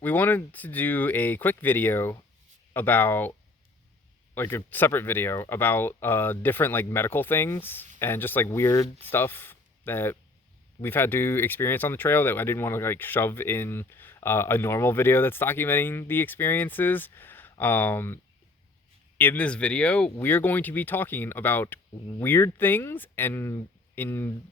we wanted to do a quick video about, like a separate video about different like medical things and just like weird stuff that we've had to experience on the trail that I didn't want to like shove in a normal video that's documenting the experiences. Um, in this video, we're going to be talking about weird things and in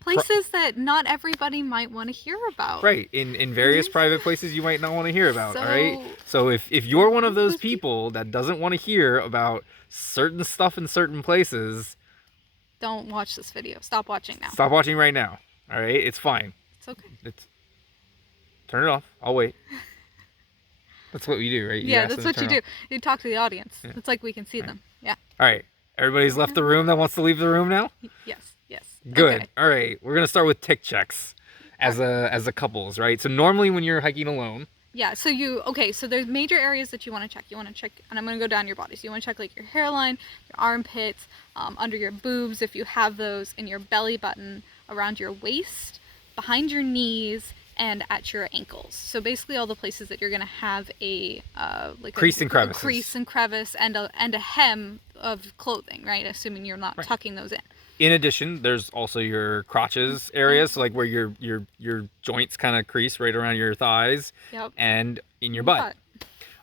places that not everybody might want to hear about. Right, in various private places you might not want to hear about. All right, so if you're one of those people that doesn't want to hear about certain stuff in certain places, don't watch this video. Stop watching now. Stop watching right now. All right, it's fine. It's okay. Turn it off. I'll wait. That's what we do, right? Yeah, that's what you do. You talk to the audience. Yeah. It's like we can see them. Yeah. All right. Everybody's left the room that wants to leave the room now? Yes. Yes. Good. Okay. All right. We're going to start with tick checks as a couples, right? So normally when you're hiking alone. Yeah. So so there's major areas that you want to check. You want to check, and I'm going to go down your body. So you want to check like your hairline, your armpits, under your boobs if you have those, in your belly button, around your waist, behind your knees, and at your ankles. So basically all the places that you're going to have a crease and crevice. Crease and crevice and a hem of clothing, right? Assuming you're not tucking those in. In addition, there's also your crotches areas, so like where your joints kind of crease right around your thighs. Yep. And in your butt.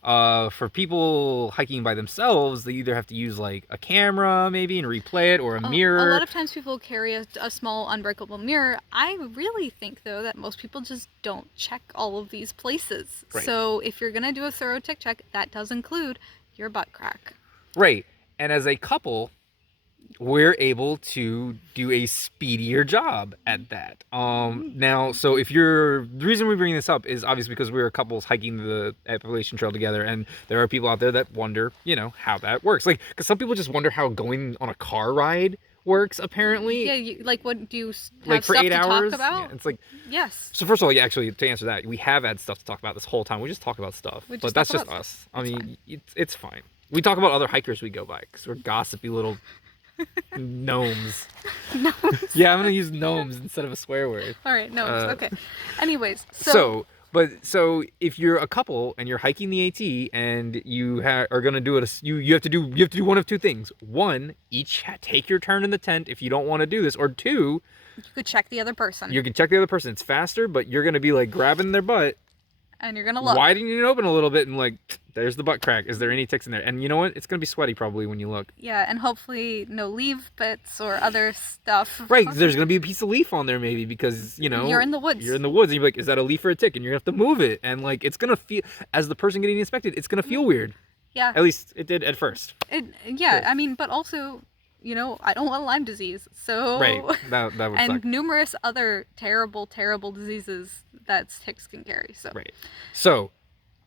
For people hiking by themselves, they either have to use like a camera maybe and replay it, or a mirror. A lot of times people carry a small unbreakable mirror. I really think though that most people just don't check all of these places. Right. So if you're gonna do a thorough tick check, that does include your butt crack. Right. And as a couple, we're able to do a speedier job at that. Now, so the reason we bring this up is obviously because we're couples hiking the Appalachian Trail together, and there are people out there that wonder, how that works. Like, because some people just wonder how going on a car ride works, apparently. Yeah, like what do you have like for stuff 8 to hours? talk about? Yeah, it's like, yes. So first of all, yeah, actually, to answer that, we have had stuff to talk about this whole time. We just talk about stuff, but that's just us. I mean, it's fine. We talk about other hikers we go by because we're gossipy little gnomes. Gnomes. Yeah, I'm gonna use gnomes instead of a swear word. All right, gnomes. Okay. Anyways, so if you're a couple and you're hiking the AT and you are gonna do it, you have to do one of two things. One, each take your turn in the tent if you don't want to do this, or two, you could check the other person. You can check the other person. It's faster, but you're gonna be like grabbing their butt. And you're gonna look. Widening it open a little bit and like, there's the butt crack. Is there any ticks in there? And you know what? It's gonna be sweaty probably when you look. Yeah, and hopefully no leaf bits or other stuff. Right, there's gonna be a piece of leaf on there maybe because you're in the woods. You're in the woods and you're like, is that a leaf or a tick? And you're gonna have to move it, and like it's gonna feel, as the person getting inspected, it's gonna feel weird. Yeah. At least it did at first. Yeah, I mean, but also, I don't want Lyme disease, so right. That would and suck. numerous other terrible diseases that ticks can carry. So right. So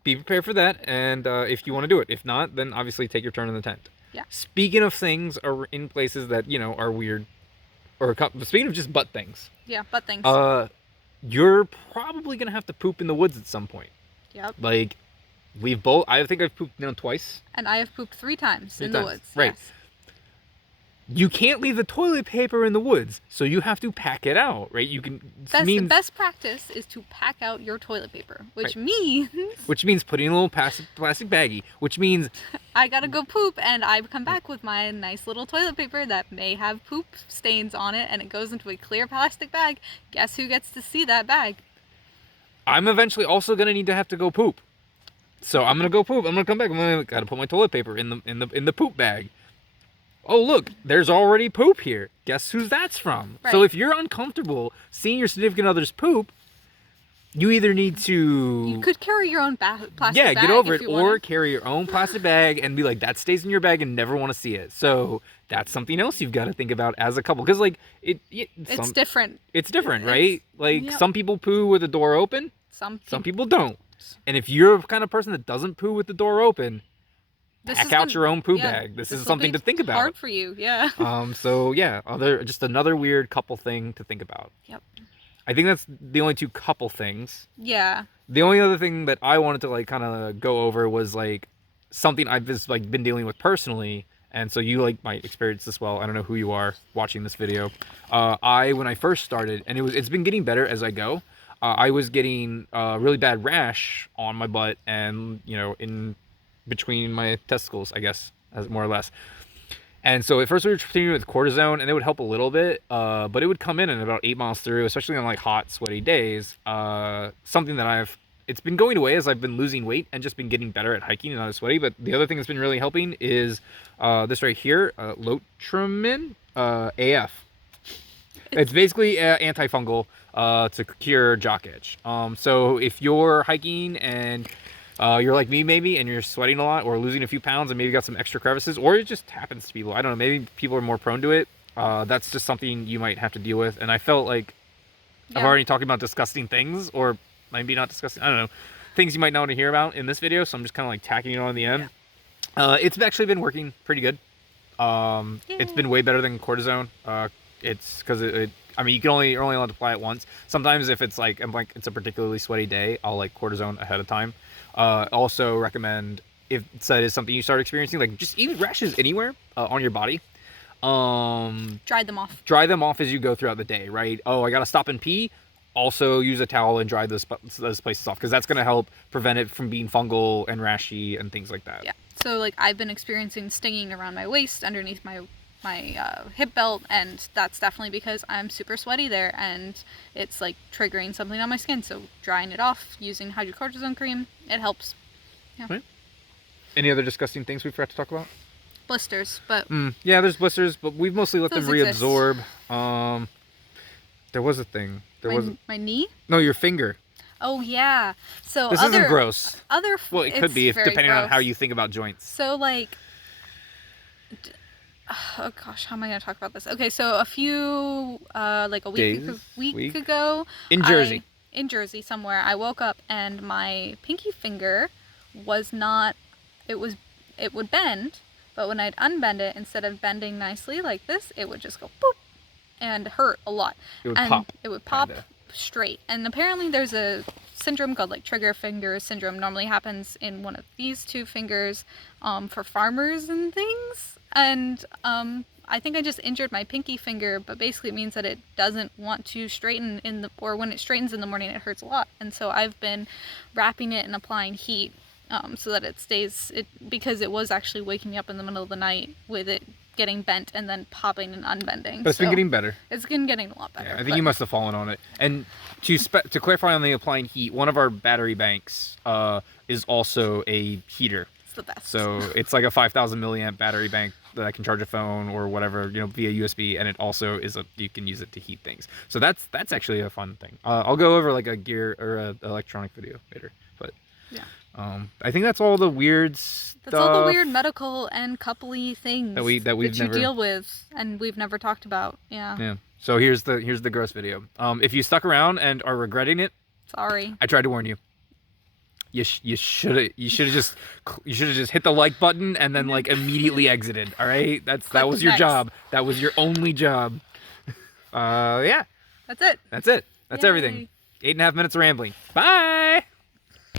be prepared for that, and if you want to do it. If not, then obviously take your turn in the tent. Yeah. Speaking of things are in places that are weird, or speaking of just butt things. Yeah, butt things. You're probably gonna have to poop in the woods at some point. Yep. Like, I think I've pooped down twice. And I have pooped 3 times in the woods. Right. Yes. You can't leave the toilet paper in the woods, so you have to pack it out, right? Best practice is to pack out your toilet paper, which means putting in a little plastic baggie, which means I gotta go poop, and I come back with my nice little toilet paper that may have poop stains on it, and it goes into a clear plastic bag. Guess who gets to see that bag? I'm eventually also gonna need to have to go poop, so I'm gonna go poop. I'm gonna come back. Gotta put my toilet paper in the poop bag. Oh, look, there's already poop here. Guess who that's from? Right. So if you're uncomfortable seeing your significant other's poop, you either need to... You could carry your own plastic bag. Yeah, get over it. Or carry your own plastic bag and be like, that stays in your bag and never want to see it. So that's something else you've got to think about as a couple. Because, like, it's different. It's different, right? Like, some people poo with the door open. Some people don't. And if you're the kind of person that doesn't poo with the door open... Pack out your own poo bag. This is something to think about. Hard for you, yeah. So yeah, just another weird couple thing to think about. Yep. I think that's the only 2 couple things. Yeah. The only other thing that I wanted to like kind of go over was like something I've just like been dealing with personally, and so you like might experience this well. I don't know who you are watching this video. When I first started, and it's been getting better as I go. I was getting a really bad rash on my butt and, in between my testicles, I guess, as more or less. And so at first we were treating it with cortisone, and it would help a little bit, but it would come in about 8 miles through, especially on like hot, sweaty days. Something that it's been going away as I've been losing weight and just been getting better at hiking and not as sweaty. But the other thing that's been really helping is this right here, Lotramin AF. It's basically antifungal to cure jock itch. So if you're hiking and you're like me maybe, and you're sweating a lot or losing a few pounds and maybe got some extra crevices, or it just happens to people, I don't know, maybe people are more prone to it. That's just something you might have to deal with. And I felt like I've already talked about disgusting things, or maybe not disgusting, I don't know, things you might not want to hear about in this video. So I'm just kind of like tacking it on the end. It's actually been working pretty good. It's been way better than cortisone. It's because I mean, you're only allowed to apply it once. Sometimes if it's like it's a particularly sweaty day, I'll like cortisone ahead of time. Also recommend, if that is something you start experiencing, like just even rashes anywhere on your body, dry them off. Dry them off as you go throughout the day, right? Oh, I gotta stop and pee. Also use a towel and dry those places off, because that's gonna help prevent it from being fungal and rashy and things like that. Yeah. So like I've been experiencing stinging around my waist, underneath my hip belt, and that's definitely because I'm super sweaty there, and it's like triggering something on my skin. So drying it off using hydrocortisone cream, it helps. Yeah. Right. Any other disgusting things we forgot to talk about? Blisters, but yeah, there's blisters, but we've mostly let them reabsorb. There was a thing. My knee? No, your finger. Oh yeah. So this isn't gross. Well, it could be, depending on how you think about joints. So like, oh gosh, how am I going to talk about this? Okay, so a few, like a week ago, in Jersey somewhere, I woke up and my pinky finger was not, it would bend, but when I'd unbend it, instead of bending nicely like this, it would just go boop and hurt a lot. It would pop. Kinda. Straight. And apparently there's a syndrome called like trigger finger syndrome. Normally happens in one of these two fingers for farmers and things. And I think I just injured my pinky finger, but basically it means that it doesn't want to straighten or when it straightens in the morning, it hurts a lot. And so I've been wrapping it and applying heat so that it stays, because it was actually waking me up in the middle of the night with it getting bent and then popping and unbending. But it's been getting better. It's been getting a lot better. Yeah, I think you must have fallen on it. And to clarify on the applying heat, one of our battery banks is also a heater. It's the best. So it's like a 5,000 milliamp battery bank that I can charge a phone or whatever, via USB, and it also you can use it to heat things. So that's actually a fun thing. I'll go over like a gear or a electronic video later, but yeah. I think that's all the weird stuff. That's all the weird medical and coupley things that you deal with and we've never talked about. Yeah. Yeah. So here's the gross video. If you stuck around and are regretting it, sorry. I tried to warn you. You should have just hit the like button and then like immediately exited. All right, that was your job. That was your only job. Yeah. That's it. That's everything. 8.5 minutes of rambling. Bye.